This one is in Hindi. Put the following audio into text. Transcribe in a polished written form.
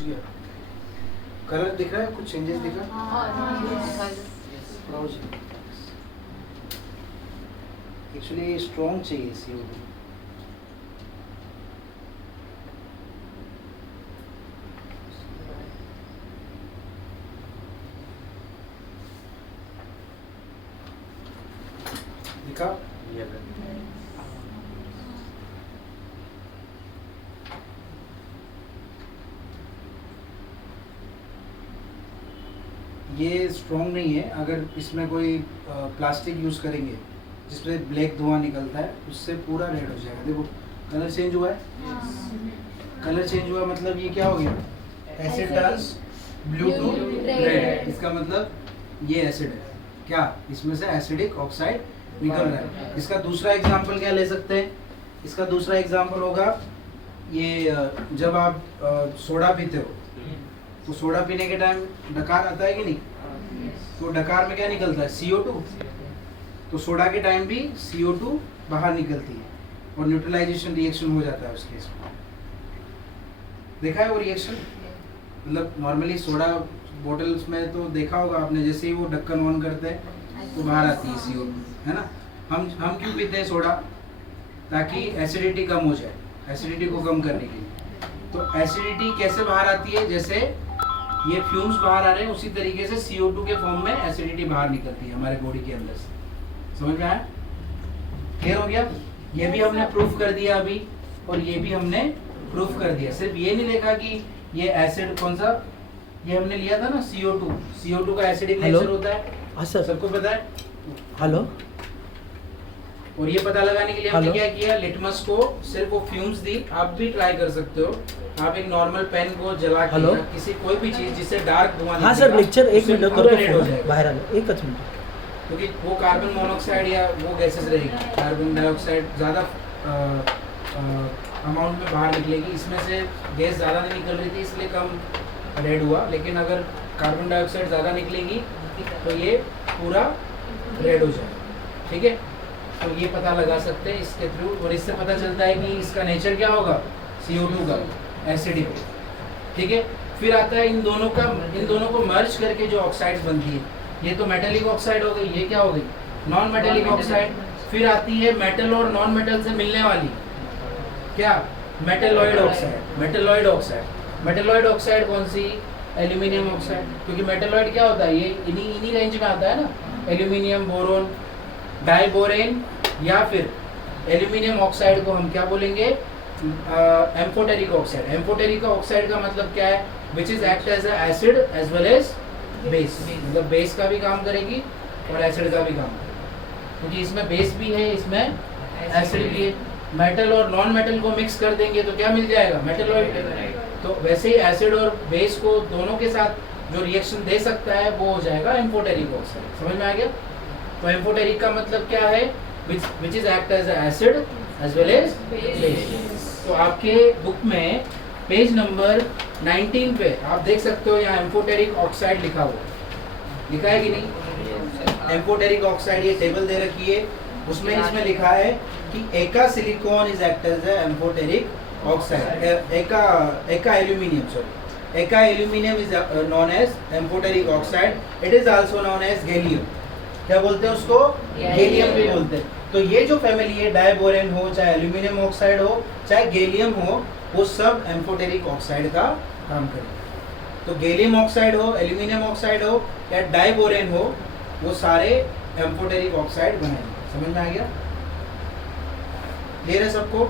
गया। कलर दिख रहा है, कुछ चेंजेस दिख रहा है? एक्चुअली स्ट्रॉन्ग चाहिए CO2। दिखा? ये स्ट्रॉन्ग नहीं है। अगर इसमें कोई प्लास्टिक यूज़ करेंगे जिसमें ब्लैक धुआं निकलता है, उससे पूरा रेड हो जाएगा। देखो कलर चेंज हुआ है। कलर चेंज हुआ मतलब ये क्या हो गया? Acid turns blue to red. इसका मतलब ये एसिड है। क्या इसमें से एसिडिक ऑक्साइड निकल रहा है। इसका दूसरा एग्जांपल क्या ले सकते हैं? इसका दूसरा एग्जांपल होगा ये, जब आप सोडा पीते हो तो सोडा पीने के टाइम डकार आता है कि नहीं? तो डकार में क्या निकलता है? CO2। तो सोडा के टाइम भी CO2 बाहर निकलती है और न्यूट्रलाइजेशन रिएक्शन हो जाता है उस केस में। देखा है वो रिएक्शन? मतलब नॉर्मली सोडा बोतल्स में तो देखा होगा आपने, जैसे ही वो ढक्कन ऑन करते हैं तो बाहर आती है CO2, है ना? हम क्यों पीते हैं सोडा? ताकि एसिडिटी कम हो जाए, एसिडिटी को कम करने के लिए। तो एसिडिटी कैसे बाहर आती है? जैसे ये फ्यूम्स बाहर आ रहे हैं, उसी तरीके से CO2 के फॉर्म में एसिडिटी बाहर निकलती है हमारे बॉडी के अंदर से। समझ में आया? क्लियर हो गया? ये भी हमने प्रूफ कर दिया अभी, और ये भी हमने प्रूफ कर दिया। सिर्फ ये नहीं देखा कि ये एसिड कौन सा, ये हमने लिया था ना CO2 का एसिडिक नेचर होता है। हाँ सर, सबको पता है। हेलो। और ये पता लगाने के लिए हमने क्या किया, लिटमस को सिर्फ वो फ्यूम्स दी। आप भी ट्राई कर सकते हो। आप एक नॉर्मल पेन को जला के किसी कोई भी चीज जिससे डार्क धुआं, हाँ सर, लेक्चर 1 मिनट पूरा रेड हो जाएगा बाहर आ लो, 1 मिनट। क्योंकि वो कार्बन मोनोऑक्साइड या वो गैसेस रहेगी, कार्बन डाइऑक्साइड ज़्यादा अमाउंट में बाहर निकलेगी। इसमें से गैस ज़्यादा नहीं निकल रही थी इसलिए कम रेड हुआ, लेकिन अगर कार्बन डाइऑक्साइड ज़्यादा निकलेगी तो ये पूरा रेड हो जाएगा। ठीक है, तो ये पता लगा सकते हैं इसके थ्रू, और इससे पता चलता है कि इसका नेचर क्या होगा, CO2 का, एसिडिक। ठीक है, फिर आता है इन दोनों को मर्ज करके जो ऑक्साइड्स बनती है। ये तो मेटेलिक ऑक्साइड हो गई, ये क्या हो गई? Non metallic oxide. फिर आती है मेटल और नॉन मेटल से मिलने वाली, क्या? Metalloid oxide. मेटेलॉइड ऑक्साइड कौन सी? Aluminium oxide. क्योंकि मेटेलॉइड क्या होता है? ये इन्हीं रेंज में आता है ना, एल्यूमिनियम, बोरोन, डाइबोरेन, या फिर एल्यूमिनियम ऑक्साइड को हम क्या बोलेंगे? Amphoteric oxide. एम्फोटेरिक ऑक्साइड का मतलब क्या है? Which is act as acid as well as base. मतलब बेस का भी काम करेगी और एसिड का भी काम करेगी, क्योंकि इसमें बेस भी है, इसमें एसिड भी है। मेटल और नॉन मेटल को मिक्स कर देंगे तो क्या मिल जाएगा? मेटलॉइड। तो वैसे ही एसिड और बेस को दोनों के साथ जो रिएक्शन दे सकता है वो हो जाएगा एम्फोटेरिक ऑक्साइड। समझ में आ गया? तो एम्फोटेरिक का मतलब क्या है? Which is act as acid as well as base. तो आपके बुक में पेज नंबर 19 पे आप देख सकते हो, यहाँ एम्फोटेरिक ऑक्साइड लिखा हुआ, लिखा है कि नहीं? एम्फोटेरिक ऑक्साइड ये टेबल दे रखी है, उसमें इसमें लिखा है कि एका silicon is act as amphoteric oxide, एका aluminium is known as amphoteric oxide. It is also known as gallium. क्या बोलते हैं उसको? गैलियम भी बोलते हैं। तो ये जो फैमिली है, डाइबोरेन हो, चाहे एल्यूमिनियम ऑक्साइड हो, चाहे गैलियम हो, वो सब एम्फोटेरिक ऑक्साइड का काम करेंगे। तो गैलियम ऑक्साइड हो, एल्यूमिनियम ऑक्साइड हो या डाइबोरेन हो, वो सारे एम्फोटेरिक ऑक्साइड बनाएंगे। समझ में आ गया? क्लियर है सबको?